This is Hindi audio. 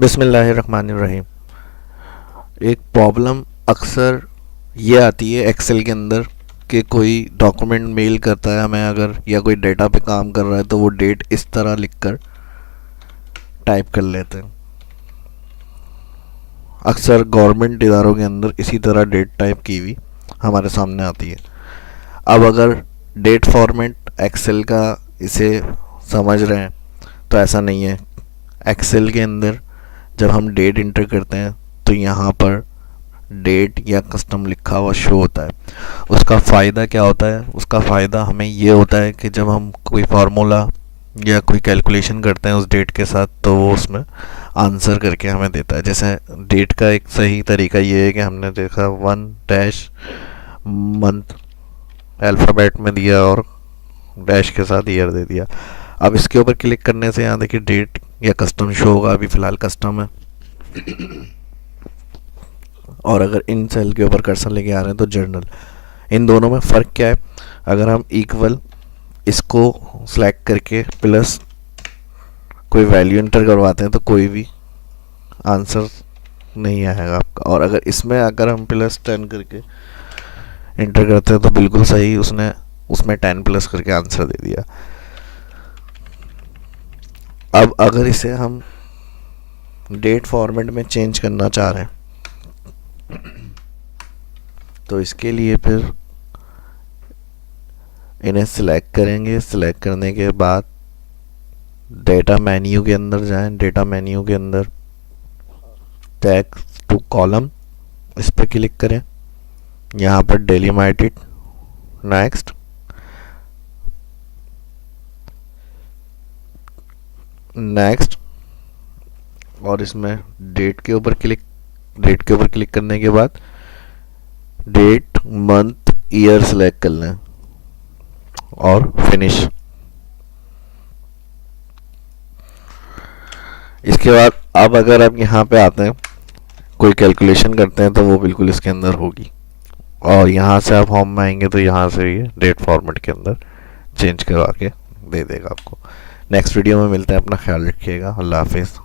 बिस्मिल्लाहिर्रहमानिर्रहीम। एक प्रॉब्लम अक्सर ये आती है एक्सेल के अंदर कि कोई डॉक्यूमेंट मेल करता है हमें अगर, या कोई डेटा पे काम कर रहा है तो वो डेट इस तरह लिखकर टाइप कर लेते हैं। अक्सर गवर्नमेंट इदारों के अंदर इसी तरह डेट टाइप की हुई हमारे सामने आती है। अब अगर डेट फॉर्मेट एक्सेल का इसे समझ रहे हैं तो ऐसा नहीं है। एक्सेल के अंदर जब हम डेट इंटर करते हैं तो यहाँ पर डेट या कस्टम लिखा हुआ शो होता है। उसका फ़ायदा क्या होता है? उसका फ़ायदा हमें ये होता है कि जब हम कोई फार्मूला या कोई कैलकुलेशन करते हैं उस डेट के साथ तो वो उसमें आंसर करके हमें देता है। जैसे डेट का एक सही तरीका ये है कि हमने देखा 1 मंथ अल्फ़ाबेट में दिया और डैश के साथ ईयर दे दिया। अब इसके ऊपर क्लिक करने से यहाँ देखिए डेट या कस्टम शो होगा। अभी फ़िलहाल कस्टम है। और अगर इन सेल के ऊपर कर्सर लेके आ रहे हैं तो जर्नल। इन दोनों में फ़र्क क्या है? अगर हम इक्वल इसको सिलेक्ट करके प्लस कोई वैल्यू इंटर करवाते हैं तो कोई भी आंसर नहीं आएगा आपका। और अगर इसमें अगर हम +10 करके इंटर करते हैं तो बिल्कुल सही उसने उसमें 10 प्लस करके आंसर दे दिया। अब अगर इसे हम डेट फॉर्मेट में चेंज करना चाह रहे हैं तो इसके लिए फिर इन्हें सिलेक्ट करेंगे। सिलेक्ट करने के बाद डेटा मेन्यू के अंदर जाएं। डेटा मेन्यू के अंदर टेक्स्ट टू कॉलम इस पर क्लिक करें। यहाँ पर डेलिमिटेड, नेक्स्ट, नेक्स्ट, और इसमें डेट के ऊपर क्लिक करने के बाद डेट, मंथ, ईयर सेलेक्ट कर लें और फिनिश। इसके बाद अब अगर आप यहाँ पे आते हैं कोई कैलकुलेशन करते हैं तो वो बिल्कुल इसके अंदर होगी। और यहाँ से आप होम में आएंगे तो यहाँ से ये डेट फॉर्मेट के अंदर चेंज करवा के दे देगा आपको। नेक्स्ट वीडियो में मिलते हैं। अपना ख्याल रखिएगा। अल्लाह हाफिज़।